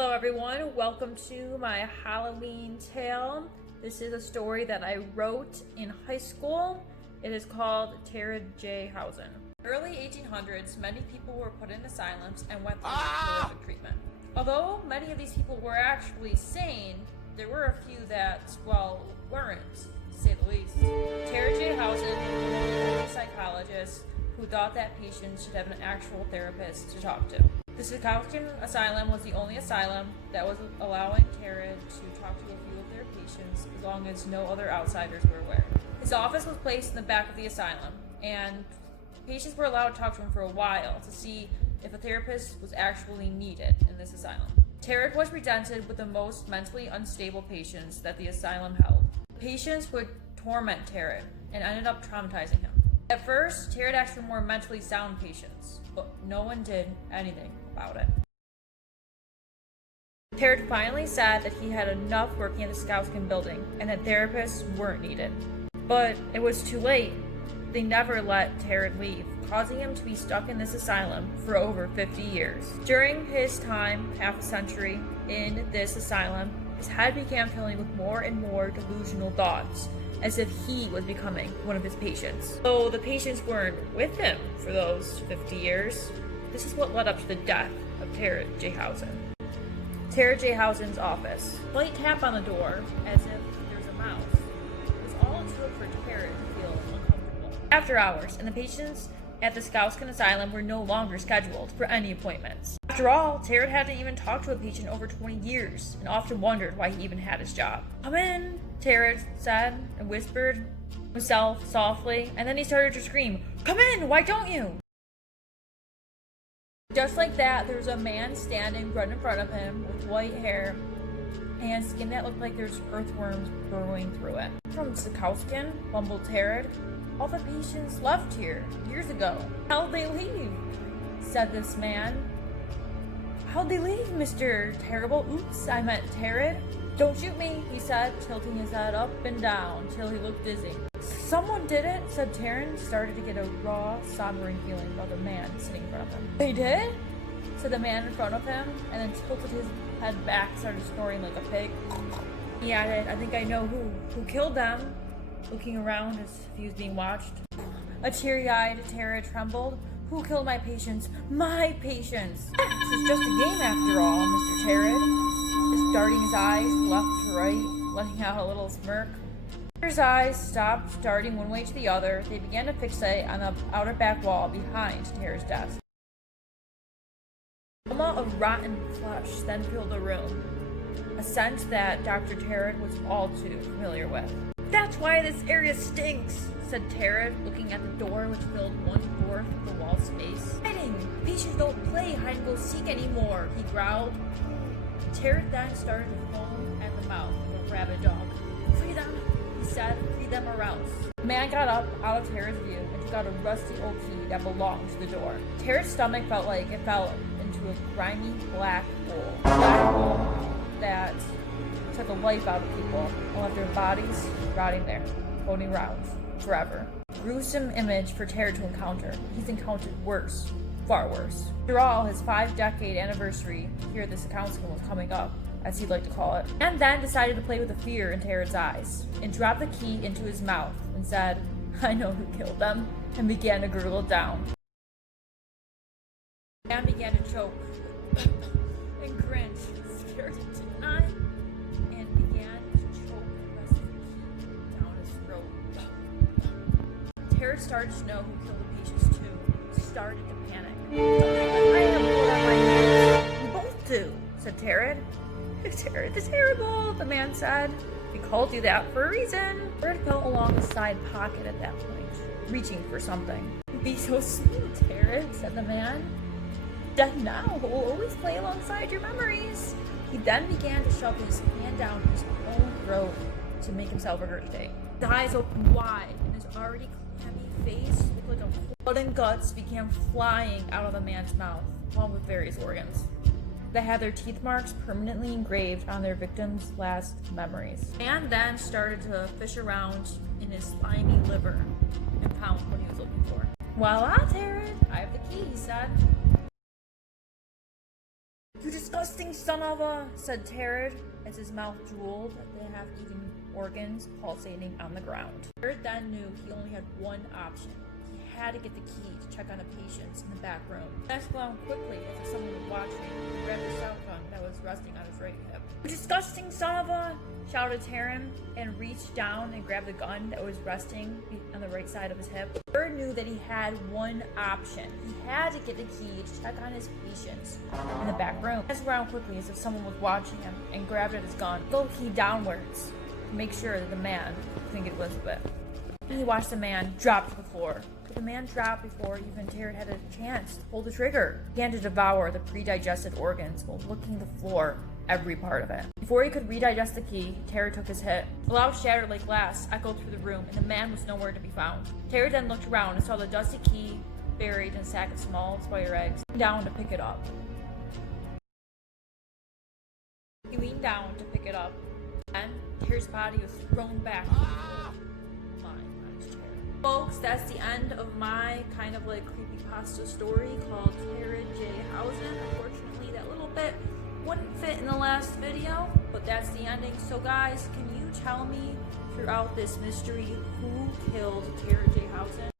Hello everyone, welcome to my Halloween tale. This is a story that I wrote in high school. It is called Terrid J. Howzan. Early 1800s, many people were put in asylums and went through horrific treatment. Although many of these people were actually sane, there were a few that, well, weren't, to say the least. Terrid J. Howzan was a psychologist who thought that patients should have an actual therapist to talk to. The Sakowskin Asylum was the only asylum that was allowing Terrid to talk to a few of their patients as long as no other outsiders were aware. His office was placed in the back of the asylum, and patients were allowed to talk to him for a while to see if a therapist was actually needed in this asylum. Terrid was presented with the most mentally unstable patients that the asylum held. Patients would torment Terrid and ended up traumatizing him. At first, Terrid asked for more mentally sound patients, but no one did anything about it. Terrid finally said that he had enough working at the Sakowskin building and that therapists weren't needed. But it was too late. They never let Terrid leave, causing him to be stuck in this asylum for over 50 years. During his time, half a century, in this asylum, his head began filling with more and more delusional thoughts, as if he was becoming one of his patients. Though the patients weren't with him for those 50 years, this is what led up to the death of Terrid J. Howzan. Terrid J. Howzan's office. Light tap on the door, as if there's a mouse. It was all it took for Terrid to feel uncomfortable. After hours, and the patients at the Sakowskin Asylum were no longer scheduled for any appointments. After all, Terrid hadn't even talked to a patient over 20 years, and often wondered why he even had his job. "Come in," Terrid said, and whispered himself softly, and then he started to scream, "Come in, why don't you?" Just like that, there was a man standing right in front of him with white hair and skin that looked like there's earthworms burrowing through it. "From Sakowskin," mumbled Terrid. "All the patients left here years ago." "How'd they leave?" said this man. "How'd they leave, Mr. Terrible? Oops, I meant Terrid." "Don't shoot me," he said, tilting his head up and down till he looked dizzy. "Someone did it," said Terrid, started to get a raw, sombering feeling about the man sitting in front of him. "They did?" said the man in front of him, and then tilted his head back, started snoring like a pig. He added, "I think I know who killed them," looking around as if he was being watched. A teary-eyed Terrid trembled. "Who killed my patients? My patients! This is just a game after all, Mr. Terrid." Darting his eyes left to right, letting out a little smirk. Terrid's eyes stopped darting one way to the other. They began to fixate on the outer back wall behind Terrid's desk. The aroma of rotten flesh then filled the room, a scent that Dr. Terrid was all too familiar with. "That's why this area stinks," said Terrid, looking at the door which filled 1/4 of the wall space. "Hiding! Patients don't play hide-and-go-seek anymore," he growled. Terrid then started to foam at the mouth like a rabid dog. "Free them," he said. "Free them or else." The man got up out of Terrid's view and took out a rusty old key that belonged to the door. Terrid's stomach felt like it fell into a grimy black hole. A black hole that took the life out of people and left their bodies rotting there, floating around forever. Gruesome image for Terrid to encounter. He's encountered worse. Far worse. After all, his 5-decade anniversary here at the Sakowskin was coming up, as he'd like to call it, and then decided to play with the fear in Terrid's eyes, and dropped the key into his mouth and said, "I know who killed them," and began to gurgle it down. The man began to choke and cringe, scared to deny, and began to choke the rest of the key down his throat. Terrid started to know who killed the patients too, started to panic. "I have blood on my hands." "We both do," said Terrid. "Terrid is terrible," the man said. "We called you that for a reason." Terrid felt along his side pocket at that point, reaching for something. "Be so sweet, Terrid," said the man. "Dead now, but we'll always play alongside your memories." He then began to shove his hand down his own throat to make himself regurgitate. His eyes opened wide, and his already clammy face looked like a blood and guts began flying out of the man's mouth, along with various organs that had their teeth marks permanently engraved on their victims' last memories. The man then started to fish around in his slimy liver and found what he was looking for. "Voila, Terrid, I have the key," he said. "You disgusting son of a," said Terrid, as his mouth drooled at the half-eaten organs pulsating on the ground. Terrid then knew he only had one option. He had to get the key to check on the patients in the back room. He dashed around quickly as if someone was watching and grabbed a shotgun that was resting on his right hip. "You disgusting son of a," shouted Terrid, and reached down and grabbed the gun that was resting on the right side of his hip. Terrid knew that he had one option. He had to get the key to check on his patients in the back room. He dashed around quickly as if someone was watching him and grabbed at his gun. He pulled the key downwards to make sure that the man couldn't get Elizabeth. He watched the man drop to the floor. But the man dropped before even Terrid had a chance to pull the trigger. He began to devour the pre-digested organs while licking the floor, every part of it. Before he could redigest the key, Terrid took his hit. A loud shatter like glass echoed through the room, and the man was nowhere to be found. Terrid then looked around and saw the dusty key buried in a sack of small spider eggs. He leaned down to pick it up. And Terrid's body was thrown back on his chair. Folks, that's the end of my kind of like creepypasta story called Terrid J. Howzan. Unfortunately, that little bit wouldn't fit in the last video, but that's the ending. So guys, can you tell me throughout this mystery who killed Terrid J. Howzan?